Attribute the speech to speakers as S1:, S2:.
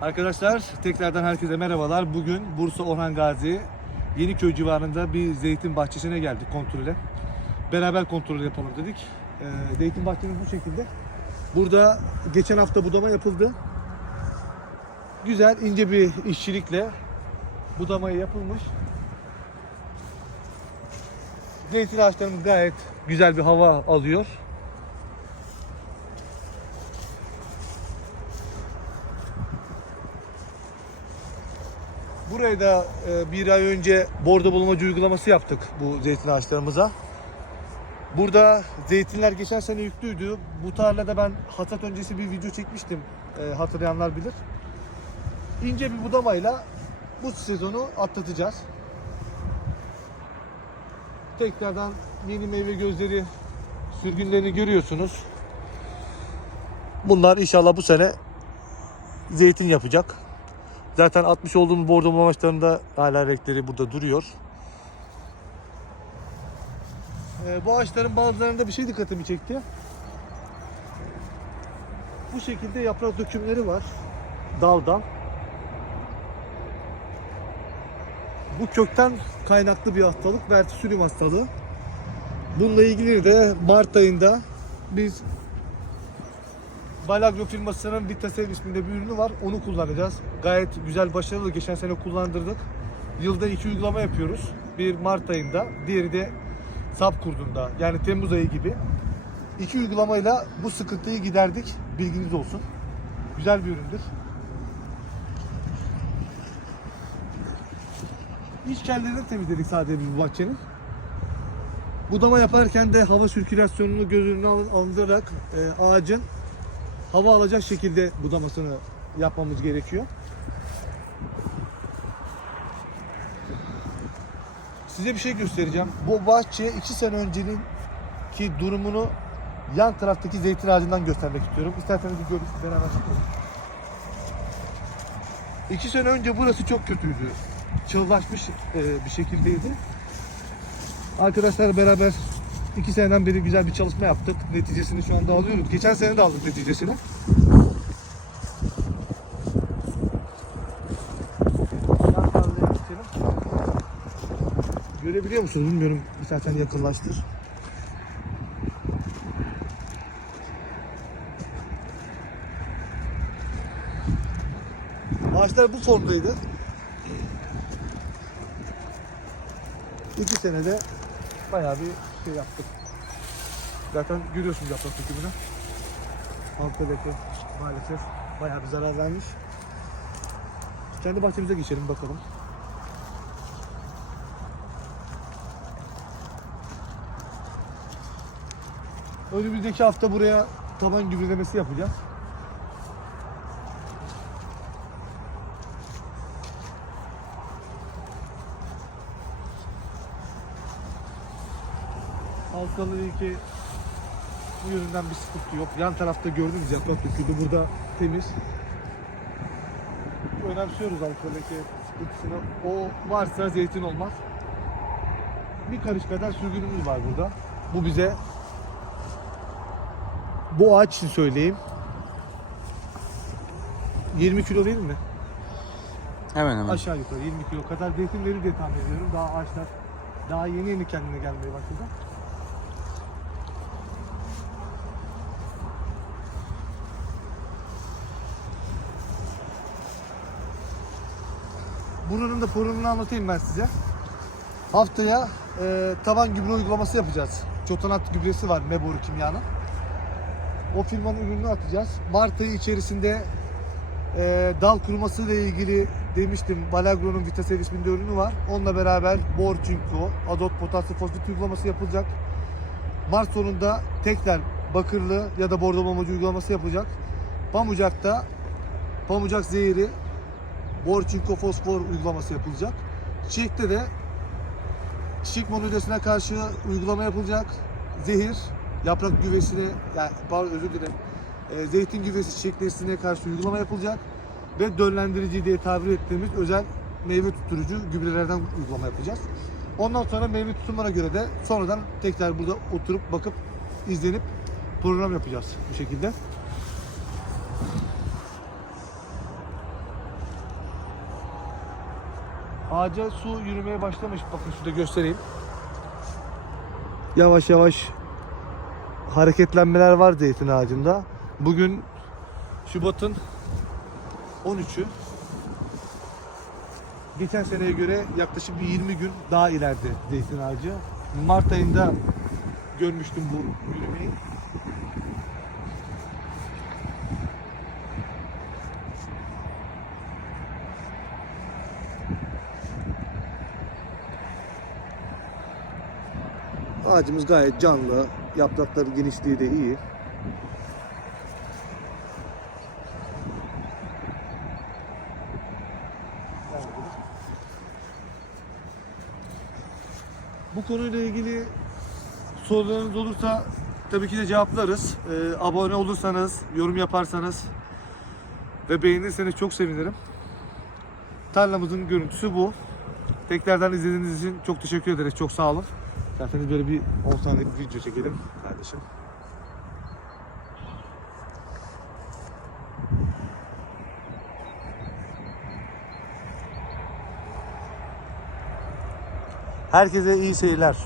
S1: Arkadaşlar tekrardan herkese merhabalar. Bugün Bursa Orhan Gazi Yeniköy civarında bir zeytin bahçesine geldik kontrole. Beraber kontrol yapalım dedik. Ee, zeytin bahçemiz bu şekilde. Burada geçen hafta budama yapıldı. Güzel ince bir işçilikle budama yapılmış. Zeytin ağaçlarımız gayet güzel bir hava alıyor. Buraya da e, bir ay önce bordo bulmacı uygulaması yaptık bu zeytin ağaçlarımıza. Burada zeytinler geçen sene yüklüydü. Bu tarlada ben hasat öncesi bir video çekmiştim. E, hatırlayanlar bilir. İnce bir budamayla bu sezonu atlatacağız. Tekrardan yeni meyve gözleri sürgünlerini görüyorsunuz. Bunlar inşallah bu sene zeytin yapacak. Zaten atmış olduğumuz bordo mamaçlarında hala renkleri burada duruyor. Ee, bu ağaçların bazılarında bir şey dikkatimi çekti. Bu şekilde yaprak dökümleri var. Daldan. Bu kökten kaynaklı bir hastalık. Vertisülüm hastalığı. Bununla ilgili de Mart ayında biz Balagro firmasının Vitasev isminde bir ürünü var. Onu kullanacağız. Gayet güzel, başarılı. Geçen sene kullandırdık. Yılda iki uygulama yapıyoruz. Bir Mart ayında, diğeri de sap kurdunda. Yani Temmuz ayı gibi. İki uygulamayla bu sıkıntıyı giderdik. Bilginiz olsun. Güzel bir üründür. İç kellerini temizledik sadece bu bahçenin. Budama yaparken de hava sirkülasyonunu göz önüne al- alındırarak e, ağacın hava alacak şekilde budamasını yapmamız gerekiyor. Size bir şey göstereceğim. Bu bahçe 2 sene öncenin ki durumunu yan taraftaki zeytin ağacından göstermek istiyorum. İsterseniz bir görüp beraber çıkalım. 2 sene önce burası çok kötüydü. Çığlaşmış e, bir şekildeydi. Arkadaşlar beraber 2 seneden beri güzel bir çalışma yaptık. Neticesini şu anda alıyoruz. Geçen sene de aldık neticesini. Görebiliyor musunuz bilmiyorum. İstersen yakınlaştır. Ağaçlar bu formdaydı. İki senede bayağı bir şey yaptık. Zaten görüyorsunuz yaprak dökümünü. Halkadaki maalesef bayağı bir zarar vermiş. Kendi bahçemize geçelim bakalım. Önümüzdeki hafta buraya taban gübrelemesi yapacağız. Halkalı ki bu yönünden bir sıkıntı yok. Yan tarafta gördüğünüz yaprak döküldü. Burada temiz. Önemsiyoruz Halkalı'daki sıkıntısını. O varsa zeytin olmaz. Bir karış kadar sürgünümüz var burada. Bu bize bu ağaç için söyleyeyim. 20 kilo verir mi?
S2: Hemen hemen.
S1: Aşağı yukarı 20 kilo kadar zeytin verir diye tahmin ediyorum. Daha ağaçlar daha yeni yeni kendine gelmeye başladı. Bunun da porununu anlatayım ben size. Haftaya e, tavan gübre uygulaması yapacağız. Çotanat gübresi var Meboru Kimya'nın. O firmanın ürününü atacağız. Mart ayı içerisinde e, dal kuruması ile ilgili demiştim Balagro'nun Vitasev isminde ürünü var. Onunla beraber bor çinko, azot, potasyum, fosfat uygulaması yapılacak. Mart sonunda tekrar bakırlı ya da bordo mamacı uygulaması yapacak. Pamucak'ta pamucak zehri, bor çinko, fosfor uygulaması yapılacak. Çiçekte de çiçek monodesine karşı uygulama yapılacak. Zehir, yaprak güvesine, yani pardon özür dilerim. E, zeytin güvesi çiçekleştirmeye karşı uygulama yapılacak ve dönlendirici diye tabir ettiğimiz özel meyve tutturucu gübrelerden uygulama yapacağız. Ondan sonra meyve tutumuna göre de sonradan tekrar burada oturup bakıp izlenip program yapacağız bu şekilde. Ağaca su yürümeye başlamış. Bakın şurada göstereyim. Yavaş yavaş hareketlenmeler var zeytin ağacında. Bugün Şubat'ın 13'ü. Geçen seneye göre yaklaşık bir 20 gün daha ileride zeytin ağacı. Mart ayında görmüştüm bu yürümeyi. Ağacımız gayet canlı. Yaprakları genişliği de iyi. Bu konuyla ilgili sorularınız olursa tabii ki de cevaplarız. Ee, abone olursanız, yorum yaparsanız ve beğenirseniz çok sevinirim. Tarlamızın görüntüsü bu. Tekrardan izlediğiniz için çok teşekkür ederiz. Çok sağ olun. İsterseniz böyle bir 10 saniyelik bir video çekelim kardeşim. Herkese iyi seyirler.